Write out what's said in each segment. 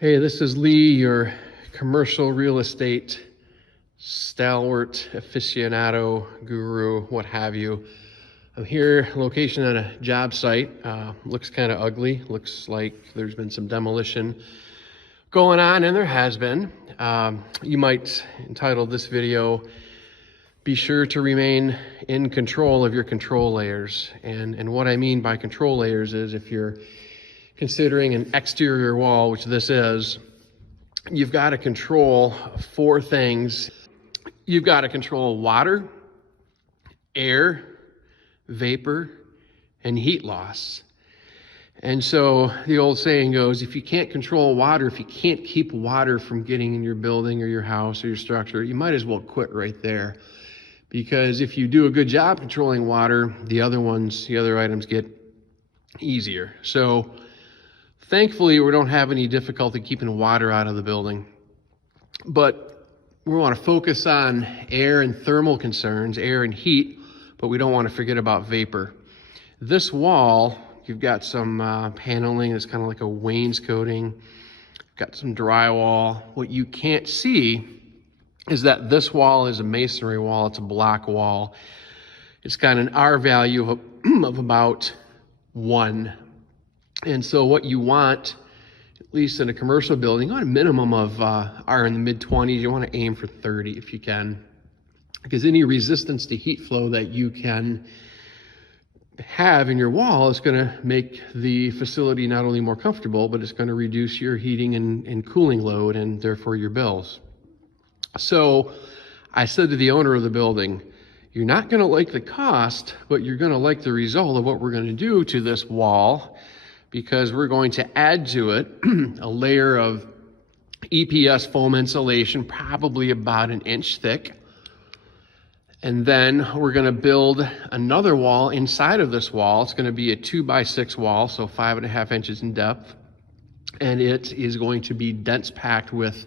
Hey, this is Lee, your commercial real estate stalwart, aficionado, guru, what have you. I'm here, location at a job site. Looks kind of ugly. Looks like there's been some demolition going on, and there has been. You might entitle this video, "Be sure to remain in control of your control layers." And what I mean by control layers is if you're considering an exterior wall, which this is, you've got to control four things. You've got to control water, air, vapor, and heat loss. And so the old saying goes, if you can't control water, if you can't keep water from getting in your building or your house or your structure, you might as well quit right there. Because if you do a good job controlling water, the other items get easier. So thankfully, we don't have any difficulty keeping water out of the building, but we want to focus on air and thermal concerns, air and heat, but we don't want to forget about vapor. This wall, you've got some paneling that's kind of like a wainscoting, got some drywall. What you can't see is that this wall is a masonry wall. It's a block wall. It's got an R value of about 1. And so what you want, at least in a commercial building, you want a minimum of R in the mid-20s. You want to aim for 30 if you can, because any resistance to heat flow that you can have in your wall is going to make the facility not only more comfortable, but it's going to reduce your heating and cooling load and therefore your bills. So I said to the owner of the building, you're not going to like the cost, but you're going to like the result of what we're going to do to this wall, because we're going to add to it a layer of EPS foam insulation, probably about 1 inch thick. And then we're going to build another wall inside of this wall. It's going to be a 2x6 wall, so 5.5 inches in depth. And it is going to be dense packed with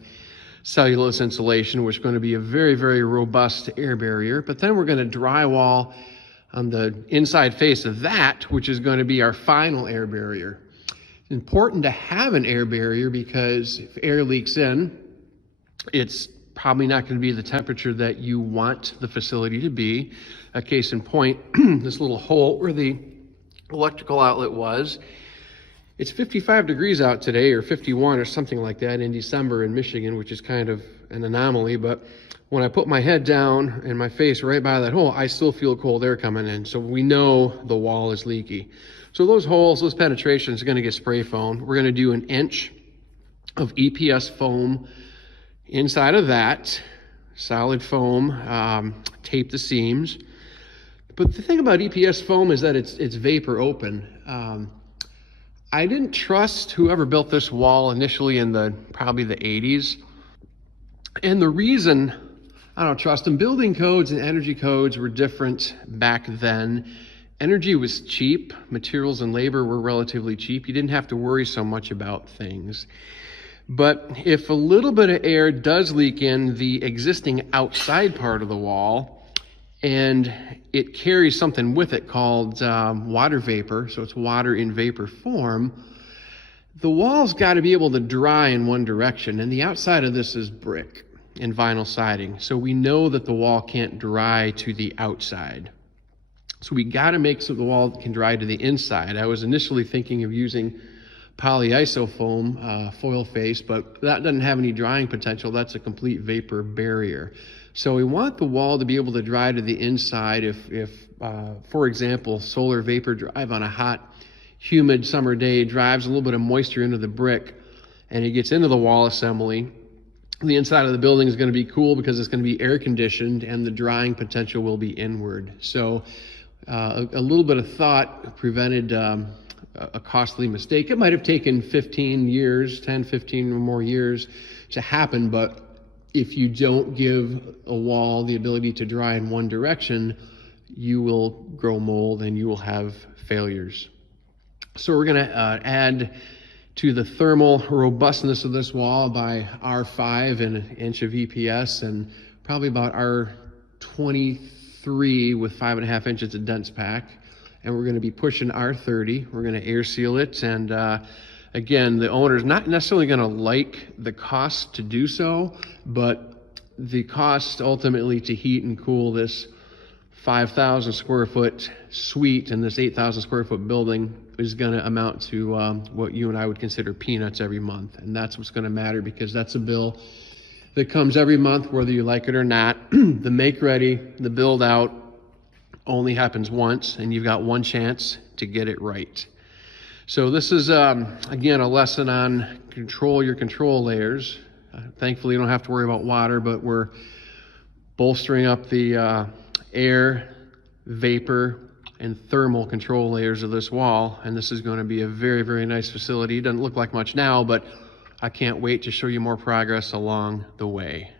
cellulose insulation, which is going to be a very, very robust air barrier. But then we're going to drywall on the inside face of that, which is going to be our final air barrier. It's important to have an air barrier because if air leaks in, it's probably not going to be the temperature that you want the facility to be. A case in point, this little hole where the electrical outlet was, it's 55 degrees out today, or 51 or something like that in December in Michigan, which is kind of an anomaly, but when I put my head down and my face right by that hole, I still feel cold air coming in. So we know the wall is leaky. So those holes, those penetrations are going to get spray foamed. We're going to do 1 inch of EPS foam inside of that, solid foam, tape the seams. But the thing about EPS foam is that it's vapor open. I didn't trust whoever built this wall initially in probably the 80s. And the reason I don't trust them, building codes and energy codes were different back then. Energy was cheap. Materials and labor were relatively cheap. You didn't have to worry so much about things. But if a little bit of air does leak in the existing outside part of the wall, and it carries something with it called water vapor, so it's water in vapor form, the wall's got to be able to dry in one direction, and the outside of this is brick and vinyl siding. So we know that the wall can't dry to the outside. So we got to make so the wall can dry to the inside. I was initially thinking of using polyiso foam, foil face, but that doesn't have any drying potential. That's a complete vapor barrier. So we want the wall to be able to dry to the inside if for example, solar vapor drive on a hot, humid summer day drives a little bit of moisture into the brick and it gets into the wall assembly. The inside of the building is going to be cool because it's going to be air conditioned and the drying potential will be inward. So a little bit of thought prevented a costly mistake. It might have taken 15 years, 10, 15 or more years to happen, but if you don't give a wall the ability to dry in one direction, you will grow mold and you will have failures. So we're going to add to the thermal robustness of this wall by R5 and 1 inch of EPS and probably about R23 with 5.5 inches of dense pack. And we're going to be pushing R30. We're going to air seal it and Again, the owner's not necessarily going to like the cost to do so, but the cost ultimately to heat and cool this 5,000 square foot suite and this 8,000 square foot building is going to amount to what you and I would consider peanuts every month. And that's what's going to matter, because that's a bill that comes every month, whether you like it or not. The make ready, the build out only happens once, and you've got one chance to get it right. So this is, again, a lesson on control your control layers. Thankfully, you don't have to worry about water, but we're bolstering up the air, vapor, and thermal control layers of this wall. And this is going to be a very, very nice facility. It doesn't look like much now, but I can't wait to show you more progress along the way.